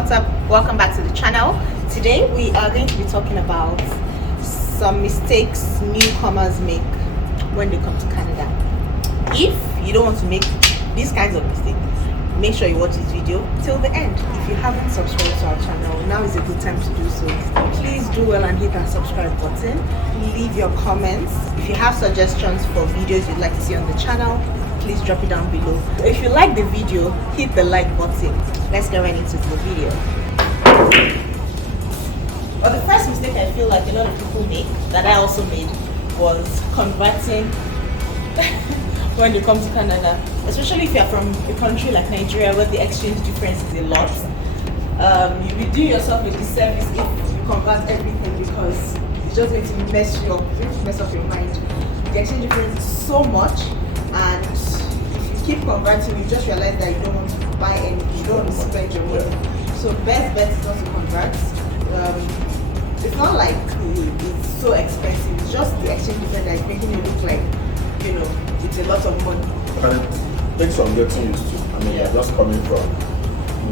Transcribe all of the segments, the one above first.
what's up? Welcome back to the channel. Today we are going to be talking about some mistakes newcomers make when they come to Canada. If you don't want to make these kinds of mistakes, make sure you watch this video till the end. If you haven't subscribed to our channel, now is a good time to do so. Please do well and hit that subscribe button. Leave your comments. If you have suggestions for videos you'd like to see on the channel, please drop it down below. If you like the video, hit the like button. Let's get right into the video. Well, the first mistake I feel like a lot of people make, that I also made, was converting when you come to Canada, especially if you're from a country like Nigeria where the exchange difference is a lot. You'll be doing yourself a disservice if you convert everything, because it's just going to mess you up, it's going to mess up your mind. The exchange difference is so much, and if you keep converting, you just realize that you don't want to buy anything, you don't want to spend your money. So best bet is not to convert. It's not like it's so expensive, it's just the exchange difference that is making you look like, you know, it's a lot of money. And it takes some getting used to. I mean, you're just coming from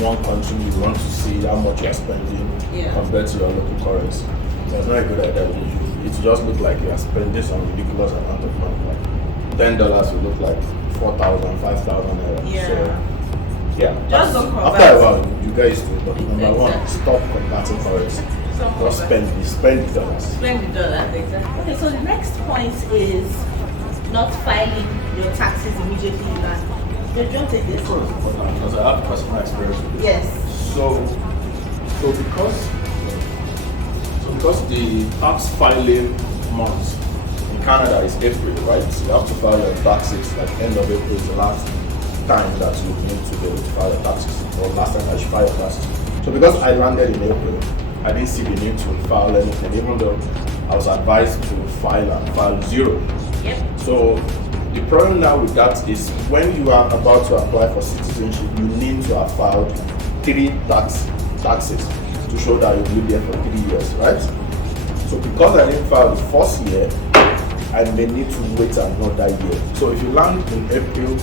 one country, you want to see how much you're spending compared to your local currency. It's not a good idea. It just look like you're spending some ridiculous amount of money. Like $10 will look like 4,000, 5,000 euros. Yeah. So, yeah. Just don't convert. After a while, you guys do. But number one, stop converting currency. Just spend the dollars. Spend the dollars, exactly. Okay, so the next point is not filing your taxes immediately you land. Do you want to take this? Because I have personal experience with this. Yes. So because the tax filing month in Canada is April, right? So you have to file your taxes like end of April is the last time that you need to be able to file your taxes, or last time that you file your taxes. So because I landed in April, I didn't see the need to file anything, even though I was advised to file zero. Yep. So the problem now with that is when you are about to apply for citizenship, you need to have filed 3 taxes to show that you've lived there for 3 years, right? So because I didn't file the first year, I may need to wait another year. So if you land in April,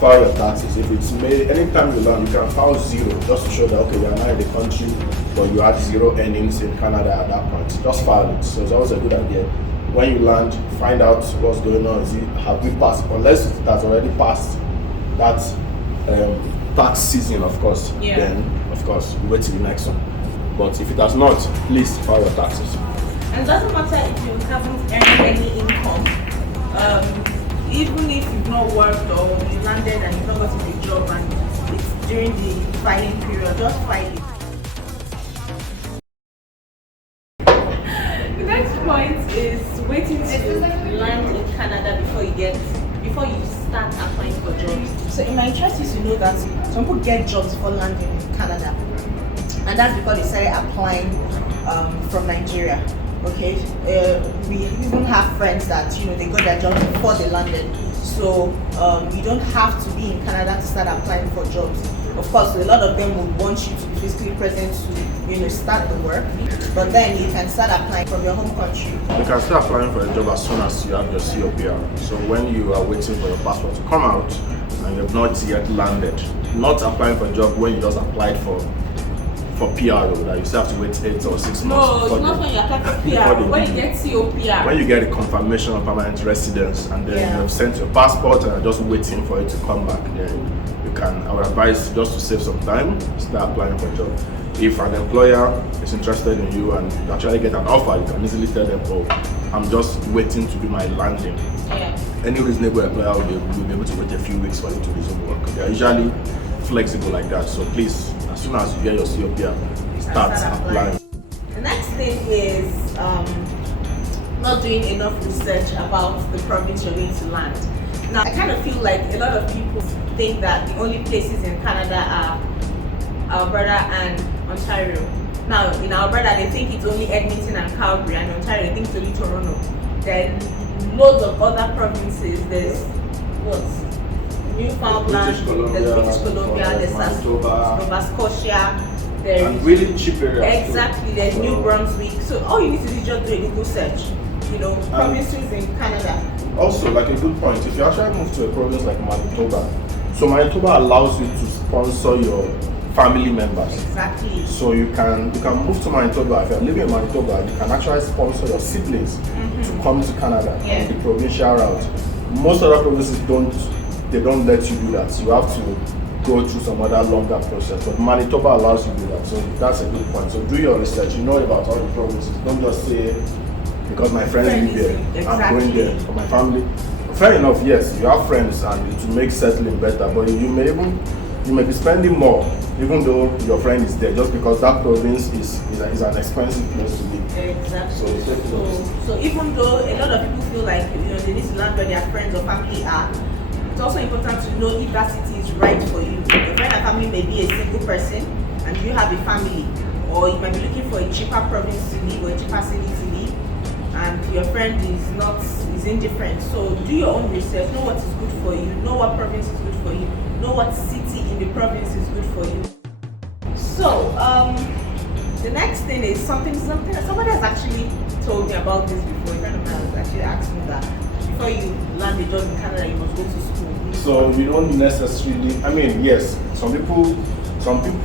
file your taxes. If it's May, anytime you land, you can file 0 just to show that okay, you are now in the country, but you had 0 earnings in Canada at that point. Just file it. So it's always a good idea. When you land, find out what's going on. Have we passed? Unless it has already passed that tax season, of course. Yeah. Then, of course, we wait till the next one. But if it has not, please file your taxes. And it doesn't matter if you haven't earned any income. Even if you've not worked or you landed and you've not gotten a job and it's during the filing period, just file it. The next point is waiting to land in Canada before you start applying for jobs. So it might interest you to know that some people get jobs before landing in Canada, and that's because they started applying from Nigeria. Okay, we even have friends that they got their jobs before they landed. So you don't have to be in Canada to start applying for jobs. Of course, a lot of them will want you to be physically present to start the work, but then you can start applying from your home country. You can start applying for a job as soon as you have your COPR. So when you are waiting for your passport to come out and you have not yet landed, not applying for a job when you just applied for PR, that you still have to wait 8 or 6 months. No, it's not when you apply for PR, when you get COPR. When you get a confirmation of permanent residence and then you have sent your passport and are just waiting for it to come back, then you can, I would advise just to save some time, start applying for a job. If an employer is interested in you and you actually get an offer, you can easily tell them, oh, I'm just waiting to do my landing. Yeah. Any reasonable employer will be able to wait a few weeks for you to resume work. They are usually flexible like that, so please, as soon as you get your COPR, start applying. The next thing is not doing enough research about the province you're going to land. Now, I kind of feel like a lot of people think that the only places in Canada are Alberta and Ontario. Now, in Alberta, they think it's only Edmonton and Calgary, and in Ontario, they think it's only Toronto. Then loads of other provinces. There's Newfoundland, there's British Columbia, there's Nova Scotia, there's and really cheap areas. Exactly, there's New Brunswick. So all you need to do is just do a Google search. Provinces in Canada. Also, like a good point, if you actually move to a province like Manitoba, so Manitoba allows you to sponsor your family members. Exactly. So you can move to Manitoba. If you're living in Manitoba, you can actually sponsor your siblings to come to Canada on the provincial route. Most other provinces don't let you do that. You have to go through some other longer process, but Manitoba allows you to do that. So that's a good point. So do your research. You know about all the provinces. Don't just say because my friends live there, I'm going there for my family. Fair enough, yes, you have friends and it will make settling better, but you may be spending more even though your friend is there, just because that province is an expensive place to live. Exactly. So even though a lot of people feel like they need to land where their friends or family are, it's also important to know if that city is right for you. Your friend and family may be a single person and you have a family, or you might be looking for a cheaper province to live or a cheaper city to live, and your friend is indifferent. So do your own research, know what is good for you, know what province is good for you, know what city in the province is good for you. So the next thing is something somebody has actually told me about this before. A friend of mine has actually asked me that before you land a job in Canada, you must go to school. So you don't necessarily, I mean, yes, some people,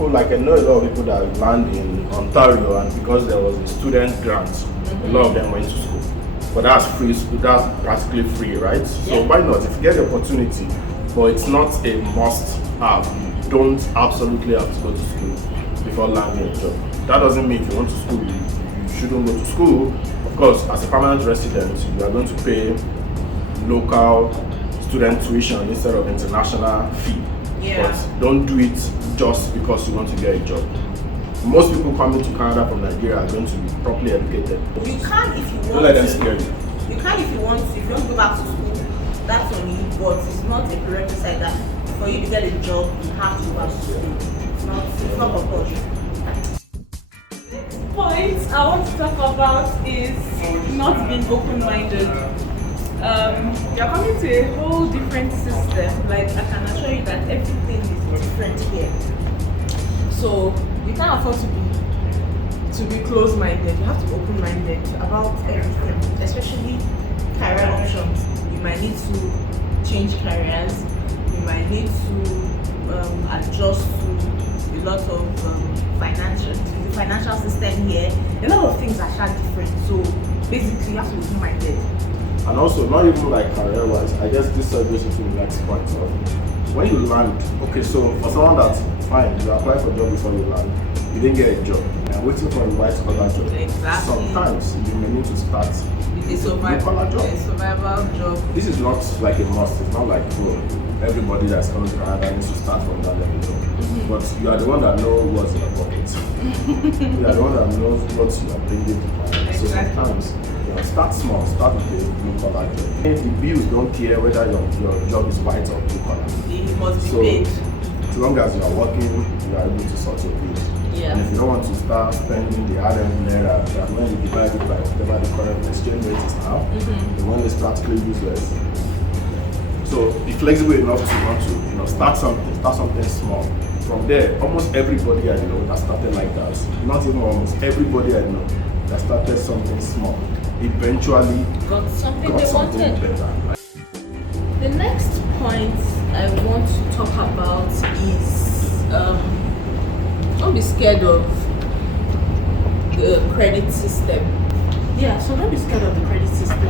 like I know a lot of people that land in Ontario, and because there was a student grant, a lot of them went to school. But that's free, that's practically free, right? So why not? If you get the opportunity, but it's not a must have. You don't absolutely have to go to school before landing a job. That doesn't mean if you want to school, you shouldn't go to school. Of course, as a permanent resident, you are going to pay local student tuition instead of international fee. But don't do it just because you want to get a job. Most people coming to Canada from Nigeria are going to be properly educated. You can if you want. Don't let them scare you. You can if you want to. If you want to go back to school, that's on you. But it's not a prerequisite that for you to get a job, you have to go back to school. It's not compulsory. Next point I want to talk about is not being open-minded. You're coming to a whole different system. Like, I can assure you that everything is different here. So you can't afford to be closed-minded. You have to be open-minded about everything, especially career options. You might need to change careers. You might need to adjust to a lot of the financial system here. A lot of things are different. So basically, you have to be open-minded. And also, not even like career-wise, I guess this segues into the next point of when you land. Okay, so for someone that's fine, you apply for a job before you land, you didn't get a job, and waiting for a white-collar job. Exactly. Sometimes you may need to start with a survival job. This is not like a must. It's not like everybody that's coming to Canada needs to start from that level. But you are the one that knows what's in your pocket. You are the one that knows what you are bringing to Canada. So sometimes, start small. Start with a blue-collar job. The bills don't care whether your job is white or blue-collar. It must be paid. As long as you are working, you are able to sort your bills. Yeah. And if you don't want to start spending the hard-earned naira, that when you divide it by whatever the current exchange rate is now, the money is practically useless. So be flexible enough to want to start something small. From there, almost everybody I know that started like that. Not even almost everybody I know that started something small. Eventually got something better. The next point I want to talk about is don't be scared of the credit system. So don't be scared of the credit system.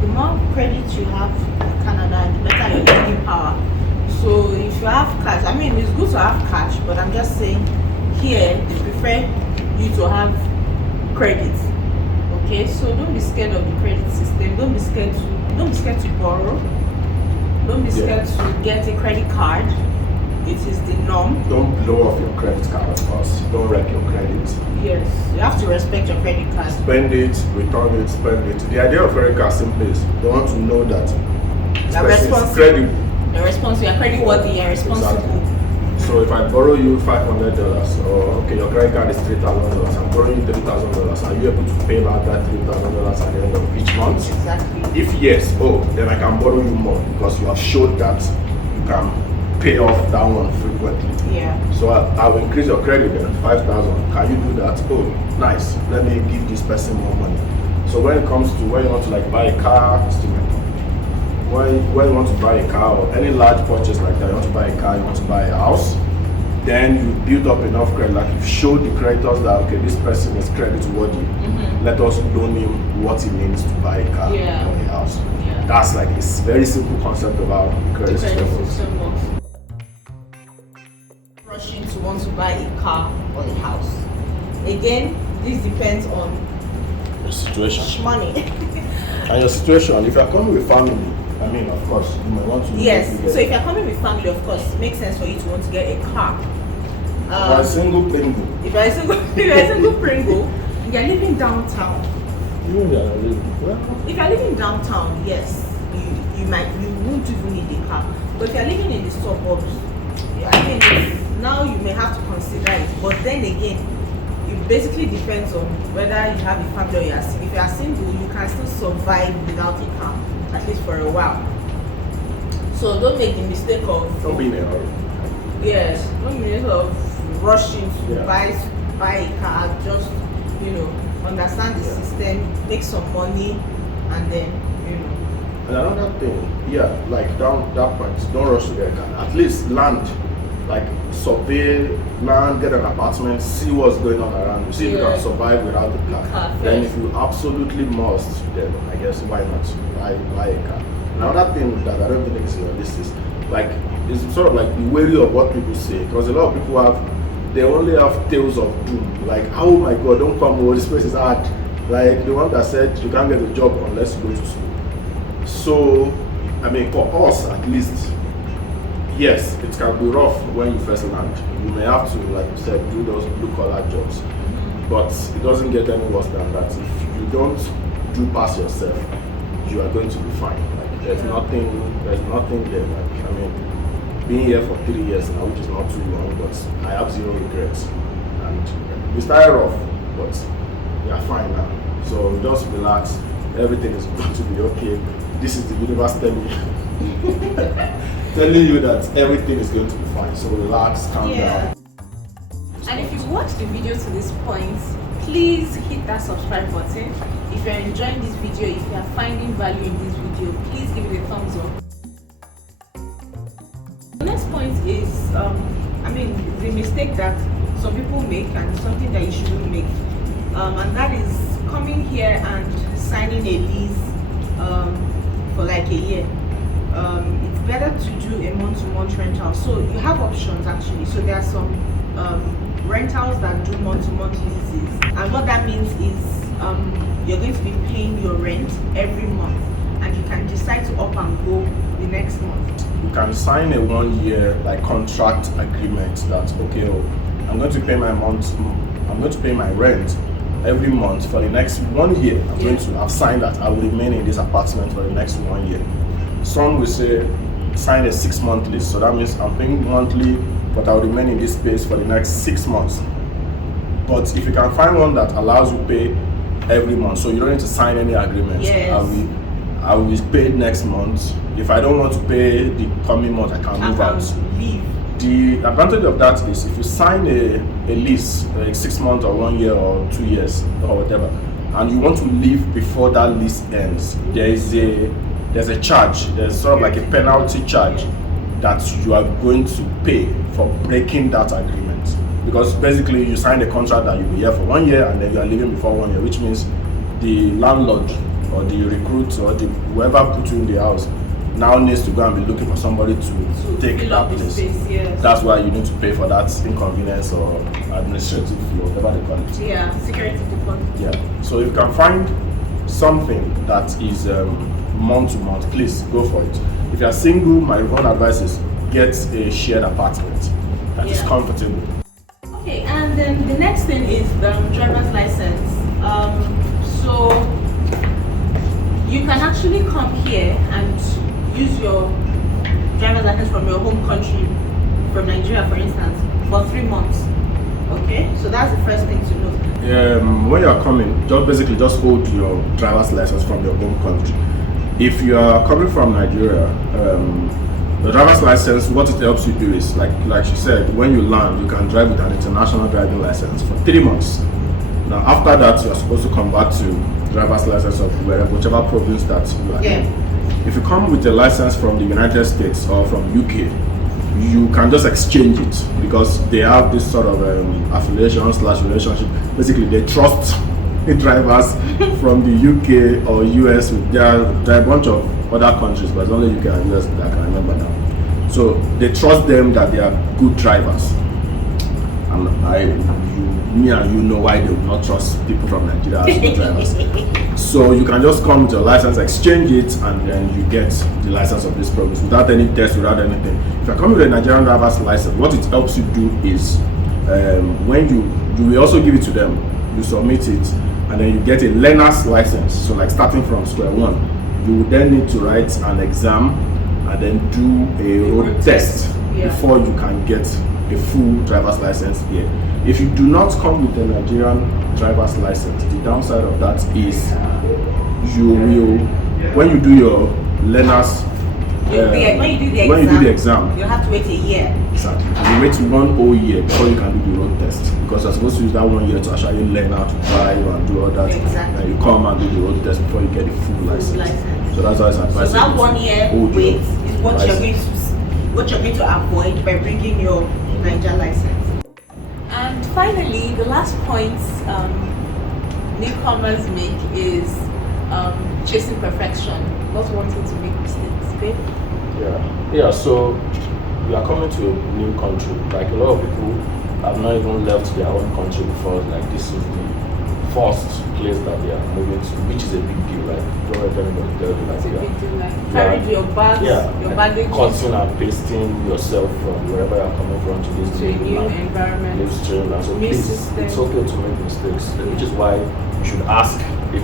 The more credit you have in Canada, the better your lending power. So if you have cash, I mean, it's good to have cash, but I'm just saying here they prefer you to have credit. Okay, so don't be scared of the credit system. Don't be scared to borrow. Don't be scared to get a credit card. It is the norm. Don't blow off your credit card, of course. Don't wreck your credit. Yes, you have to respect your credit card. Spend it, return it, spend it. The idea of credit card simply is they want to know that you're responsible. You're responsible. You're credit worthy. You're responsible. Exactly. So if I borrow you $500, or okay, your credit card is $3,000, I'm borrowing you $3,000. Are you able to pay back that $3,000 at the end of each month? Exactly. If yes, then I can borrow you more because you have showed that you can pay off that one frequently. Yeah. So I will increase your credit then 5,000. Can you do that? Oh, nice. Let me give this person more money. So when it comes to when you want to buy a car, when you want to buy a car or any large purchase like that, you want to buy a car, you want to buy a house, then you build up enough credit, like you show the creditors that okay, this person is credit worthy. Let us loan him what he needs to buy a car or a house. That's like a very simple concept about credit system works. Rushing to want to buy a car or a house. Again, this depends on your situation. Money. And your situation. If you're coming with family, I mean, of course, you might want to. Yes. So if you're coming with family, of course, it makes sense for you to want to get a car. If you're a single Pringle. If you're a single Pringle, and you're living downtown. If you're living downtown, yes, you won't even need a car. But if you're living in the suburbs, I mean, now you may have to consider it. But then again, it basically depends on whether you have a family or you're single. If you're single, you can still survive without a car, at least for a while. So don't make the mistake of don't be in a hurry. Yes, don't make the mistake of rushing to buy a car. Just understand the system, make some money, and then And another thing, like down that point, don't rush to get a car. At least land, like survey land, get an apartment, see what's going on around you, see if you can survive without the car. Then if you absolutely must, then I guess why not buy a car. Another thing that I don't think is realistic, like it's sort of like be wary of what people say, because a lot of people they only have tales of doom, like oh my god, don't come, this place is hard, like the one that said you can't get a job unless you go to school. So I mean, for us at least, yes, it can be rough when you first land. You may have to, like you said, do those blue-collar jobs, but it doesn't get any worse than that. If you don't do past yourself, you are going to be fine. Like there's nothing there. Like I mean, being here for 3 years now, which is not too long, but I have zero regrets. And we started rough, but we are fine now. So just relax. Everything is going to be okay. This is the universe telling you that everything is going to be fine. So relax, calm down. And if you've watched the video to this point, please hit that subscribe button. If you're enjoying this video, if you are finding value in this video, please give it a thumbs up. The next point is, the mistake that some people make, and something that you shouldn't make, and that is coming here and signing a lease for like a year. It's better to do a month-to-month rental. So you have options actually. So there are some rentals that do month-to-month leases, and what that means is you're going to be paying your rent every month, and you can decide to up and go the next month. You can sign a 1 year like contract agreement that okay, I'm going to pay my rent every month for the next 1 year. I've signed that I will remain in this apartment for the next 1 year. Some will say sign a 6-month lease, so that means I'm paying monthly, but I'll remain in this space for the next 6 months. But if you can find one that allows you pay every month, so you don't need to sign any agreements. I will be paid next month. If I don't want to pay the coming month, I can move out. Leave. The advantage of that is if you sign a lease, like 6 months or 1 year or 2 years or whatever, and you want to leave before that lease ends, there's a charge. There's sort of like a penalty charge that you are going to pay for breaking that agreement. Because basically you signed a contract that you'll be here for 1 year and then you are leaving before 1 year, which means the landlord or the recruit or whoever put you in the house now needs to go and be looking for somebody to take that place. Space, That's why you need to pay for that inconvenience or administrative fee or whatever they call it. Yeah, security deposit. Yeah. So if you can find something that is month to month, please go for it. If you are single, my own advice is get a shared apartment that is comfortable. Okay, and then the next thing is the driver's license. So you can actually come here and use your driver's license from your home country, from Nigeria for instance, for 3 months. Okay, so that's the first thing to know. When you are coming, just hold your driver's license from your home country. If you are coming from Nigeria, the driver's license, what it helps you do is, like she said, when you land, you can drive with an international driving license for 3 months. Now, after that, you are supposed to convert to driver's license of whichever province that you are in. If you come with a license from the United States or from UK, you can just exchange it because they have this sort of affiliation/relationship. Basically, they trust the drivers from the UK or US. There are a bunch of other countries, but it's only UK and US that I can remember now. So they trust them that they are good drivers. And me and you know why they would not trust people from Nigeria as good drivers. So you can just come with your license, exchange it, and then you get the license of this province without any test, without anything. If you're coming with a Nigerian driver's license, what it helps you do is when you will also give it to them, you submit it, and then you get a learner's license. So like starting from square one, you will then need to write an exam and then do a road test before you can get a full driver's license here. If you do not come with a Nigerian driver's license, the downside of that is you will, when you do your learner's, when you do the exam, you have to wait a year. Exactly. You wait 1 whole year before you can do the road test, because you're supposed to use that 1 year to actually learn how to drive and do all that. Exactly. And you come and do the road test before you get the full license. So that's why it's advisable. So that 1 year wait is what you're going to avoid by bringing your Niger license. And finally, the last point newcomers make is chasing perfection, not wanting to make mistakes. Okay? Yeah. So you are coming to a new country. Like a lot of people have not even left their own country before. Like this is the first place that they are moving to, which is a big deal. Like don't let anybody tell you that. It's a big deal. Like carry your bags, your baggage, cutting and pasting yourself from wherever you're coming from to this new environment, new stream. And so new please, system. it's okay to make mistakes, which is why you should ask if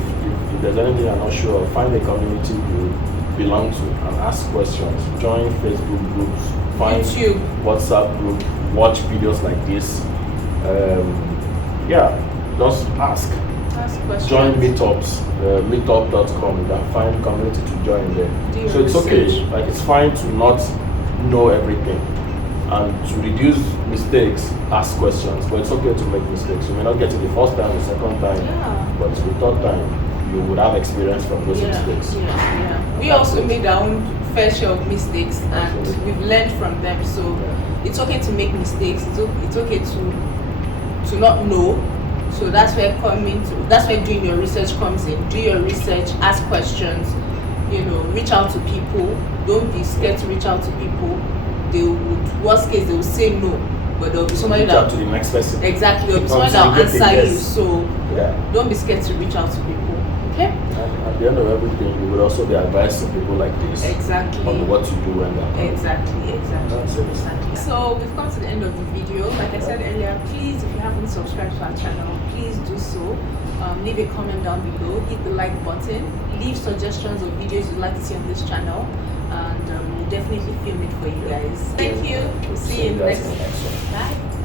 there's anything you're not sure of. Find a community you belong to and ask questions. Join Facebook groups, find YouTube, WhatsApp group, watch videos like this. Just ask questions. Join meetups, meetup.com. You can find community to join there. So it's okay. Like it's fine to not know everything, and to reduce mistakes, ask questions. But it's okay to make mistakes. You may not get it the first time, the second time, but the third time you would have experience from those mistakes. We also made our own fair share of mistakes, and we've learned from them. So it's okay to make mistakes. It's okay to not know. So that's where doing your research comes in. Do your research, ask questions, reach out to people. Don't be scared to reach out to people. They would, worst case, they will say no, but there'll be somebody that to the next person. Exactly, there'll be somebody that will answer you. So don't be scared to reach out to people. Okay. And at the end of everything, you will also be advising people like this. Exactly. On what to do when they're Exactly. That's it. So we've come to the end of the video. Like I said earlier, please, if you haven't subscribed to our channel, please do so. Leave a comment down below, hit the like button, leave suggestions of videos you'd like to see on this channel, and we'll definitely film it for you guys. Thank you. We'll see you in the next one. Bye.